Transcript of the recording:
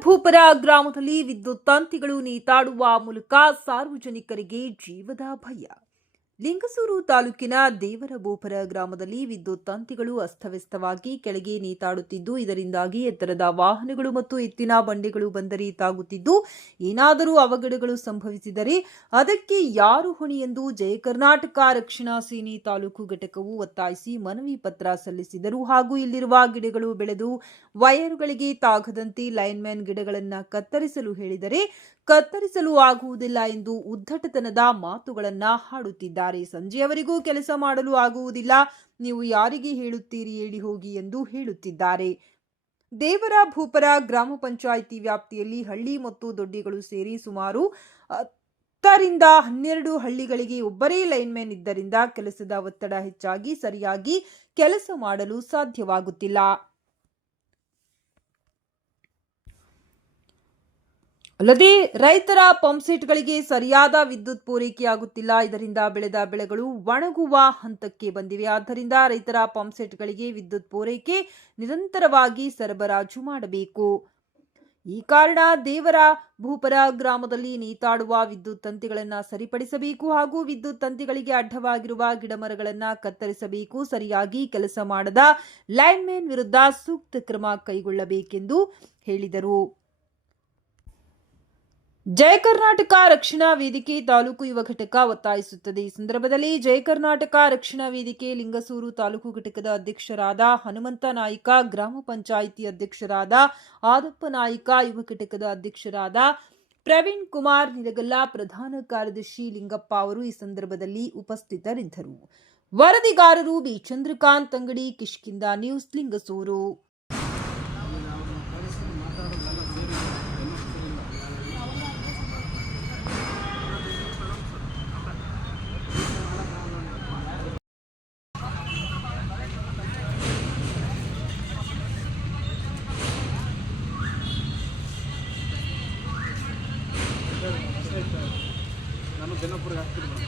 ಭೂಪರ ಗ್ರಾಮದಲ್ಲಿ ವಿದ್ಯುತ್ ತಂತಿಗಳು ನೀತಾಡುವ ಮೂಲಕ ಸಾರ್ವಜನಿಕರಿಗೆ ಜೀವದ ಭಯ. ಲಿಂಗಸೂರು ತಾಲೂಕಿನ ದೇವರಬೋಪರ ಗ್ರಾಮದಲ್ಲಿ ವಿದ್ಯುತ್ ತಂತಿಗಳು ಅಸ್ತವ್ಯಸ್ತವಾಗಿ ಕೆಳಗೆ ನೇತಾಡುತ್ತಿದ್ದು, ಇದರಿಂದಾಗಿ ಎತ್ತರದ ವಾಹನಗಳು ಮತ್ತು ಎತ್ತಿನ ಬಂಡೆಗಳು ಬಂದರೆ ತಾಗುತ್ತಿದ್ದು ಏನಾದರೂ ಅವಘಡಗಳು ಸಂಭವಿಸಿದರೆ ಅದಕ್ಕೆ ಯಾರು ಹೊಣೆ ಎಂದು ಜಯ ಕರ್ನಾಟಕ ರಕ್ಷಣಾ ಸೇನೆ ತಾಲೂಕು ಘಟಕವು ಒತ್ತಾಯಿಸಿ ಮನವಿ ಪತ್ರ ಸಲ್ಲಿಸಿದರು. ಹಾಗೂ ಇಲ್ಲಿರುವ ಗಿಡಗಳು ಬೆಳೆದು ವೈರುಗಳಿಗೆ ತಾಗದಂತೆ ಲೈನ್ಮ್ಯಾನ್ ಗಿಡಗಳನ್ನು ಕತ್ತರಿಸಲು ಹೇಳಿದರೆ ಕತ್ತರಿಸಲು ಆಗುವುದಿಲ್ಲ ಎಂದು ಉದ್ದಟತನದ ಮಾತುಗಳನ್ನು ಹಾಡುತ್ತಿದ್ದಾರೆ. ಸಂಜೆಯವರೆಗೂ ಕೆಲಸ ಮಾಡಲು ಆಗುವುದಿಲ್ಲ. ನೀವು ಯಾರಿಗೆ ಹೇಳುತ್ತೀರಿ ಹೇಳಿ ಹೋಗಿ ಎಂದು ಹೇಳುತ್ತಿದ್ದಾರೆ. ದೇವರ ಭೂಪರ ಗ್ರಾಮ ಪಂಚಾಯಿತಿ ವ್ಯಾಪ್ತಿಯಲ್ಲಿ ಹಳ್ಳಿ ಮತ್ತು ದೊಡ್ಡಿಗಳು ಸೇರಿ ಸುಮಾರು ಹತ್ತರಿಂದ ಹನ್ನೆರಡು ಹಳ್ಳಿಗಳಿಗೆ ಒಬ್ಬರೇ ಲೈನ್ಮೆನ್ ಇದ್ದರಿಂದ ಕೆಲಸದ ಒತ್ತಡ ಹೆಚ್ಚಾಗಿ ಸರಿಯಾಗಿ ಕೆಲಸ ಮಾಡಲು ಸಾಧ್ಯವಾಗುತ್ತಿಲ್ಲ. ಅಲ್ಲದೆ ರೈತರ ಪಂಪ್ಸೆಟ್ಗಳಿಗೆ ಸರಿಯಾದ ವಿದ್ಯುತ್ ಪೂರೈಕೆಯಾಗುತ್ತಿಲ್ಲ. ಇದರಿಂದ ಬೆಳೆದ ಬೆಳೆಗಳು ಒಣಗುವ ಹಂತಕ್ಕೆ ಬಂದಿವೆ. ಆದ್ದರಿಂದ ರೈತರ ಪಂಪ್ಸೆಟ್ಗಳಿಗೆ ವಿದ್ಯುತ್ ಪೂರೈಕೆ ನಿರಂತರವಾಗಿ ಸರಬರಾಜು ಮಾಡಬೇಕು. ಈ ಕಾರಣ ದೇವರ ಭೂಪರ ಗ್ರಾಮದಲ್ಲಿ ನೇತಾಡುವ ವಿದ್ಯುತ್ ತಂತಿಗಳನ್ನು ಸರಿಪಡಿಸಬೇಕು ಹಾಗೂ ವಿದ್ಯುತ್ ತಂತಿಗಳಿಗೆ ಅಡ್ಡವಾಗಿರುವ ಗಿಡಮರಗಳನ್ನು ಕತ್ತರಿಸಬೇಕು. ಸರಿಯಾಗಿ ಕೆಲಸ ಮಾಡದ ಲೈನ್ಮೆನ್ ವಿರುದ್ಧ ಸೂಕ್ತ ಕ್ರಮ ಕೈಗೊಳ್ಳಬೇಕೆಂದು ಹೇಳಿದರು. ಜಯ ಕರ್ನಾಟಕ ರಕ್ಷಣಾ ವೇದಿಕೆ ತಾಲೂಕು ಯುವ ಘಟಕ ಒತ್ತಾಯಿಸುತ್ತದೆ. ಈ ಸಂದರ್ಭದಲ್ಲಿ ಜಯ ಕರ್ನಾಟಕ ರಕ್ಷಣಾ ವೇದಿಕೆ ಲಿಂಗಸೂರು ತಾಲೂಕು ಘಟಕದ ಅಧ್ಯಕ್ಷರಾದ ಹನುಮಂತ ನಾಯ್ಕ, ಗ್ರಾಮ ಪಂಚಾಯಿತಿ ಅಧ್ಯಕ್ಷರಾದ ಆದಪ್ಪ ನಾಯ್ಕ, ಯುವ ಘಟಕದ ಅಧ್ಯಕ್ಷರಾದ ಪ್ರವೀಣ್ ಕುಮಾರ್ ನಿಲಗಲ್ಲ, ಪ್ರಧಾನ ಕಾರ್ಯದರ್ಶಿ ಲಿಂಗಪ್ಪ ಅವರು ಈ ಸಂದರ್ಭದಲ್ಲಿ ಉಪಸ್ಥಿತರಿದ್ದರು. ವರದಿಗಾರರು ಬಿ. ಚಂದ್ರಕಾಂತ್ ಅಂಗಡಿ ಕಿಷ್ಕಿಂದ ನ್ಯೂಸ್, ಲಿಂಗಸೂರು. ಜನಪುರಿಗೆ ಹಾಕ್ತೀನಿ ಮೇಡಮ್